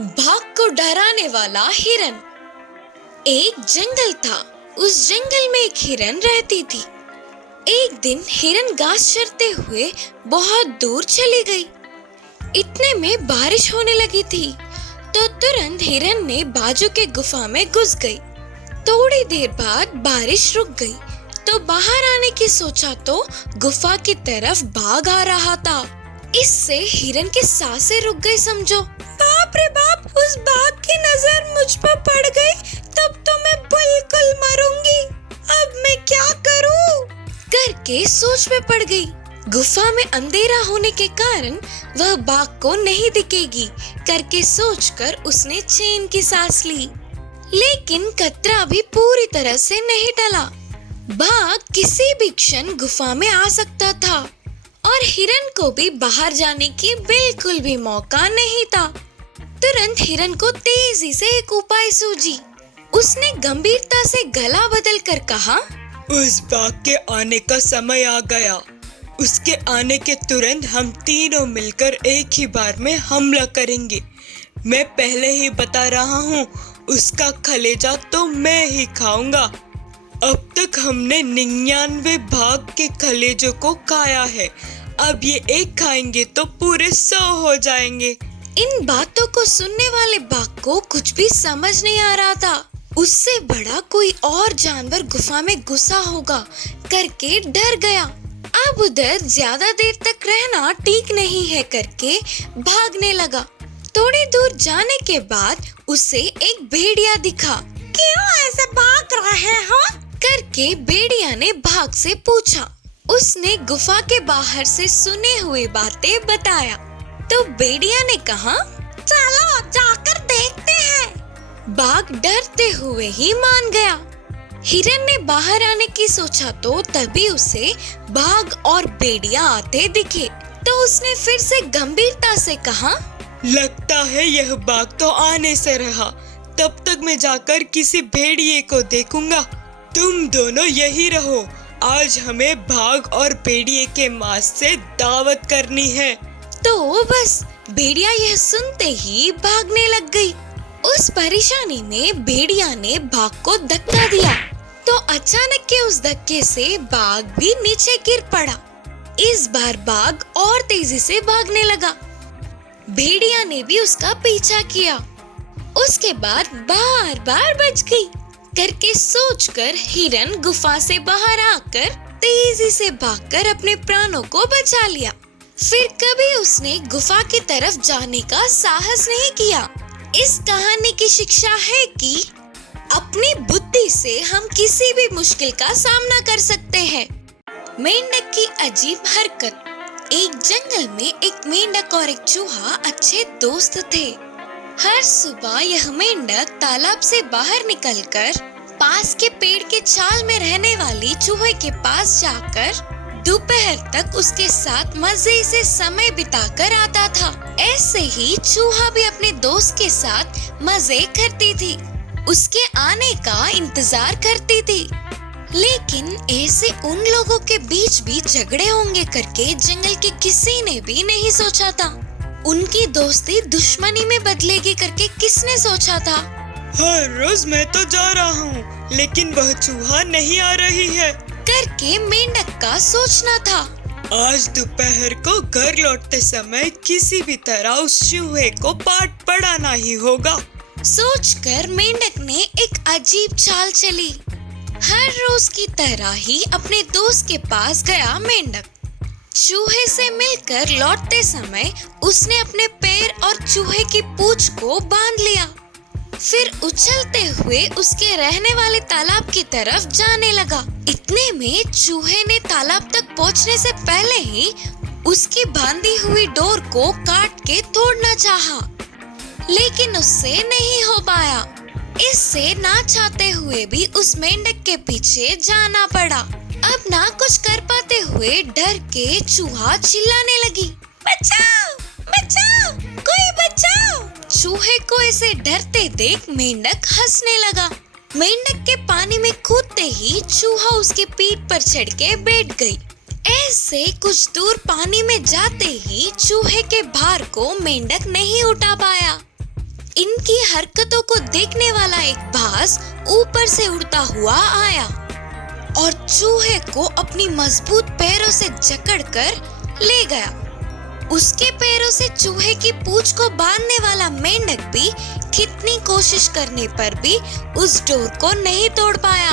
बाघ को डराने वाला हिरन। एक जंगल था। उस जंगल में एक हिरन रहती थी। एक दिन हिरन घास चरते हुए बहुत दूर चली गई। इतने में बारिश होने लगी थी, तो तुरंत हिरन ने बाजू के गुफा में घुस गई। थोड़ी देर बाद बारिश रुक गई, तो बाहर आने की सोचा तो गुफा की तरफ बाघ आ रहा था। इससे हिरन की सांसें रुक गई समझो। बाप रे बाप, उस बाघ की नजर मुझ पर पड़ गई, तब तो मैं बिल्कुल मरूंगी। अब मैं क्या करूं? करके सोच में पड़ गई। गुफा में अंधेरा होने के कारण वह बाघ को नहीं दिखेगी करके सोचकर उसने चैन की सांस ली। लेकिन खतरा भी पूरी तरह से नहीं टला। बाघ किसी भी क्षण गुफा में आ सकता था और हिरन को भी बाहर जाने की बिल्कुल भी मौका नहीं था। तुरंत हिरन को तेजी से एक उपाय सूझी। उसने गंभीरता से गला बदल कर कहा, उस बाघ के आने का समय आ गया। उसके आने के तुरंत हम तीनों मिलकर एक ही बार में हमला करेंगे। मैं पहले ही बता रहा हूँ, उसका कलेजा तो मैं ही खाऊंगा। अब तक हमने 99 बाघ के कलेजों को खाया है, अब ये एक खाएंगे तो पूरे 100 हो जाएंगे। इन बातों को सुनने वाले बाघ को कुछ भी समझ नहीं आ रहा था। उससे बड़ा कोई और जानवर गुफा में घुसा होगा करके डर गया। अब उधर ज्यादा देर तक रहना ठीक नहीं है करके भागने लगा। थोड़ी दूर जाने के बाद उसे एक भेड़िया दिखा। क्यों ऐसे भाग रहे हो? करके भेड़िया ने बाघ से पूछा। उसने गुफा के बाहर से सुने हुए बातें बताया। तो भेड़िया ने कहा, चलो जाकर देखते हैं। बाघ डरते हुए ही मान गया। हिरन ने बाहर आने की सोचा तो तभी उसे बाघ और भेड़िया आते दिखे। तो उसने फिर से गंभीरता से कहा, लगता है यह बाघ तो आने से रहा। तब तक मैं जाकर किसी भेड़िए को देखूंगा। तुम दोनों यही रहो, आज हमें बाघ और भेड़िए के मांस से दावत करनी है। तो बस भेड़िया यह सुनते ही भागने लग गई। उस परेशानी में भेड़िया ने बाघ को धक्का दिया, तो अचानक के उस धक्के से बाघ भी नीचे गिर पड़ा। इस बार बाघ और तेजी से भागने लगा। भेड़िया ने भी उसका पीछा किया। उसके बाद बार बार बच गई करके सोचकर हिरन गुफा से बाहर आकर तेजी से भागकर अपने प्राणों को बचा लिया। फिर कभी उसने गुफा की तरफ जाने का साहस नहीं किया। इस कहानी की शिक्षा है कि अपनी बुद्धि से हम किसी भी मुश्किल का सामना कर सकते हैं। मेंढक की अजीब हरकत। एक जंगल में एक मेंढक और एक चूहा अच्छे दोस्त थे। हर सुबह यह मेंढक तालाब से बाहर निकलकर पास के पेड़ के छाल में रहने वाली चूहे के पास जाकर दोपहर तक उसके साथ मजे से समय बिताकर आता था। ऐसे ही चूहा भी अपने दोस्त के साथ मजे करती थी, उसके आने का इंतजार करती थी। लेकिन ऐसे उन लोगों के बीच भी झगड़े होंगे करके जंगल के किसी ने भी नहीं सोचा था। उनकी दोस्ती दुश्मनी में बदलेगी करके किसने सोचा था? हर रोज मैं तो जा रहा हूँ, लेकिन वह चूहा नहीं आ रही है करके मेंढक का सोचना था। आज दोपहर को घर लौटते समय किसी भी तरह उस चूहे को पाठ पढ़ाना ही होगा। सोचकर मेंढक ने एक अजीब चाल चली। हर रोज की तरह ही अपने दोस्त के पास गया मेंढक। चूहे से मिलकर लौटते समय उसने अपने पैर और चूहे की पूंछ को बांध लिया। फिर उछलते हुए उसके रहने वाले तालाब की तरफ जाने लगा। इतने में चूहे ने तालाब तक पहुंचने से पहले ही उसकी बांधी हुई डोर को काट के तोड़ना चाहा, लेकिन उससे नहीं हो पाया। इससे ना चाहते हुए भी उस मेंढक के पीछे जाना पड़ा। अब ना कुछ कर पाते हुए डर के चूहा चिल्लाने लगी, बचाओ बचाओ, कोई बचाओ। चूहे को ऐसे डरते देख मेंढक हंसने लगा। मेंढक के पानी में कूदते ही चूहा उसकी पीठ पर चढ़ के बैठ गई। ऐसे कुछ दूर पानी में जाते ही चूहे के भार को मेंढक नहीं उठा पाया। हरकतों को देखने वाला एक बाज ऊपर से उड़ता हुआ आया और चूहे को अपनी मजबूत पैरों से जकड़कर ले गया। उसके पैरों से चूहे की पूंछ को बांधने वाला मेंढक भी कितनी कोशिश करने पर भी उस डोर को नहीं तोड़ पाया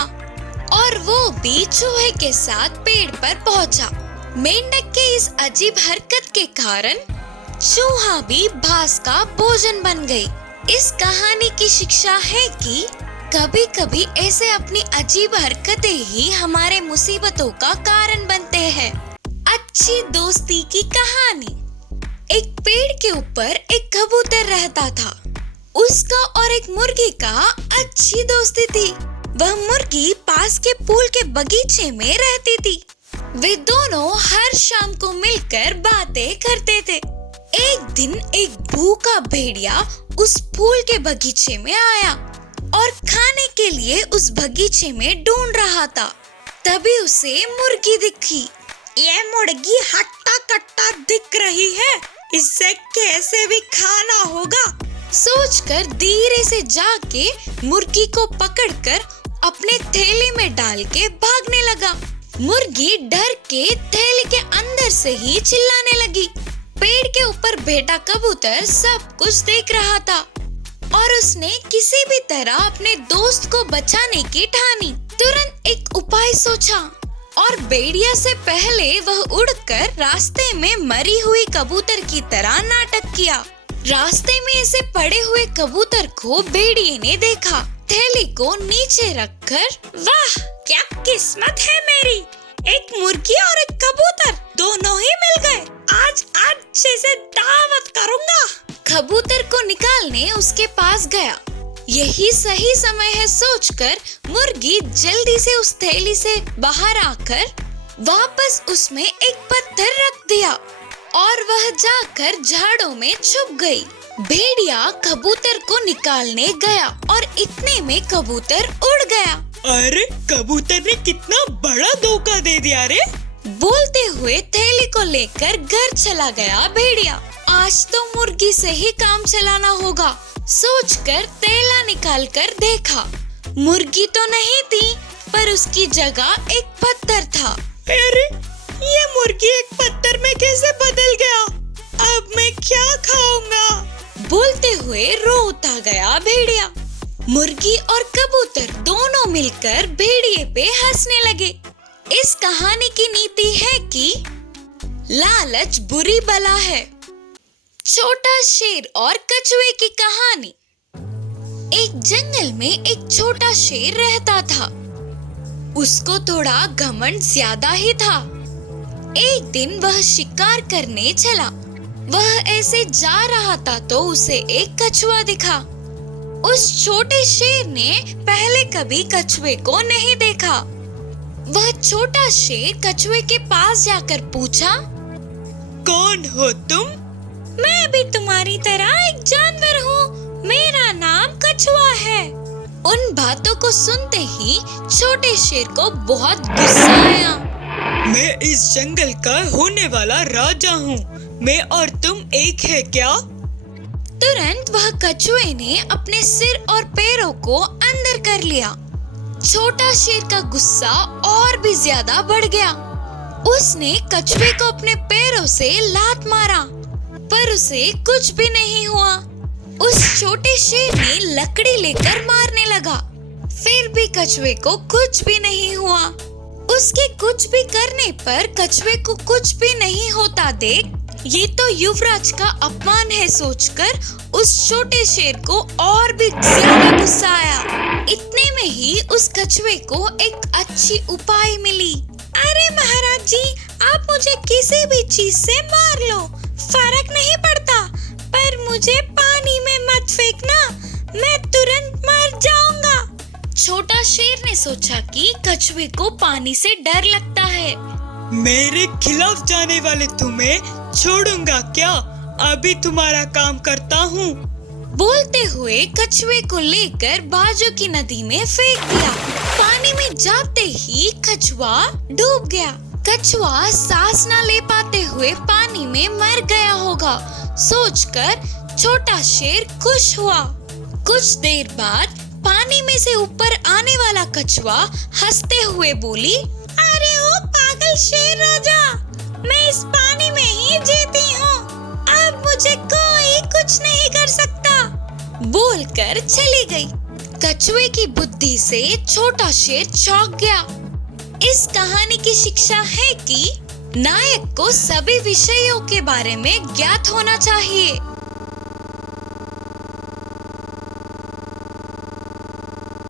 और वो भी चूहे के साथ पेड़ पर पहुंचा। मेंढक के इस अजीब हरकत के कारण चूहा भी बाज का भोजन बन गई। इस कहानी की शिक्षा है कि कभी कभी ऐसे अपनी अजीब हरकतें ही हमारे मुसीबतों का कारण बनते हैं। अच्छी दोस्ती की कहानी। एक पेड़ के ऊपर एक कबूतर रहता था। उसका और एक मुर्गी का अच्छी दोस्ती थी। वह मुर्गी पास के फूल के बगीचे में रहती थी। वे दोनों हर शाम को मिलकर बातें करते थे। एक दिन एक भूखा भेड़िया उस फूल के बगीचे में आया और खाने के लिए उस बगीचे में ढूंढ रहा था। तभी उसे मुर्गी दिखी। ये मुर्गी हट्टा कट्टा दिख रही है, इससे कैसे भी खाना होगा। सोचकर धीरे से जाके मुर्गी को पकड़कर अपने थैली में डाल के भागने लगा। मुर्गी डर के थैली के अंदर से ही चिल्लाने लगी। पेड़ के ऊपर बैठा कबूतर सब कुछ देख रहा था और उसने किसी भी तरह अपने दोस्त को बचाने की ठानी। तुरंत एक उपाय सोचा और भेड़िया से पहले वह उड़कर रास्ते में मरी हुई कबूतर की तरह नाटक किया। रास्ते में ऐसे पड़े हुए कबूतर को भेड़िए ने देखा। थैली को नीचे रखकर, वाह क्या किस्मत है मेरी, एक मुर्गी और एक कबूतर दोनों ही मिल गए। आज अच्छे से दावत करूंगा। कबूतर को निकालने उसके पास गया। यही सही समय है सोचकर मुर्गी जल्दी से उस थैली से बाहर आकर वापस उसमें एक पत्थर रख दिया और वह जाकर झाड़ों में छुप गई। भेड़िया कबूतर को निकालने गया और इतने में कबूतर उड़ गया। अरे कबूतर ने कितना बड़ा धोखा दे दिया रे। बोलते हुए थैली को लेकर घर चला गया भेड़िया। आज तो मुर्गी से ही काम चलाना होगा सोचकर थैला निकालकर देखा। मुर्गी तो नहीं थी पर उसकी जगह एक पत्थर था। अरे ये मुर्गी एक पत्थर में कैसे बदल गया, अब मैं क्या खाऊंगा। बोलते हुए रोता गया भेड़िया। मुर्गी और कबूतर दोनों मिलकर भेड़िए पे हंसने लगे। इस कहानी की नीति है कि लालच बुरी बला है। छोटा शेर और कछुए की कहानी। एक जंगल में एक छोटा शेर रहता था। उसको थोड़ा घमंड ज्यादा ही था। एक दिन वह शिकार करने चला। वह ऐसे जा रहा था तो उसे एक कछुआ दिखा। उस छोटे शेर ने पहले कभी कछुए को नहीं देखा। वह छोटा शेर कछुए के पास जाकर पूछा, कौन हो तुम? मैं भी तुम्हारी तरह एक जानवर हूँ, मेरा नाम कछुआ है। उन बातों को सुनते ही छोटे शेर को बहुत गुस्सा आया। मैं इस जंगल का होने वाला राजा हूँ, मैं और तुम एक है क्या? तुरंत वह कछुए ने अपने सिर और पैरों को अंदर कर लिया। छोटा शेर का गुस्सा और भी ज्यादा बढ़ गया। उसने कछुए को अपने पैरों से लात मारा पर उसे कुछ भी नहीं हुआ। उस छोटे शेर ने लकड़ी लेकर मारने लगा, फिर भी कछुए को कुछ भी नहीं हुआ। उसके कुछ भी करने पर कछुए को कुछ भी नहीं होता देख ये तो युवराज का अपमान है सोचकर उस छोटे शेर को और भी ज्यादा गुस्सा आया। इतने में ही उस कछुए को एक अच्छी उपाय मिली। अरे महाराज जी, आप मुझे किसी भी चीज से मार लो, फर्क नहीं पड़ता, पर मुझे पानी में मत फेंकना, मैं तुरंत मर जाऊंगा। छोटा शेर ने सोचा कि कछुए को पानी से डर लगता है। मेरे खिलाफ जाने वाले तुम्हें छोड़ूंगा क्या? अभी तुम्हारा काम करता हूँ। बोलते हुए कछुए को लेकर बाजू की नदी में फेंक दिया। पानी में जाते ही कछुआ डूब गया। कछुआ सांस न ले पाते हुए पानी में मर गया होगा सोचकर छोटा शेर खुश हुआ। कुछ देर बाद पानी में से ऊपर आने वाला कछुआ हंसते हुए बोली, अरे ओ पागल शेर राजा, मैं इस पानी में ही जीती हूँ, अब मुझे कोई कुछ नहीं कर सकता। बोलकर चली गई। कछुए की बुद्धि से छोटा शेर चौंक गया। इस कहानी की शिक्षा है कि नायक को सभी विषयों के बारे में ज्ञात होना चाहिए।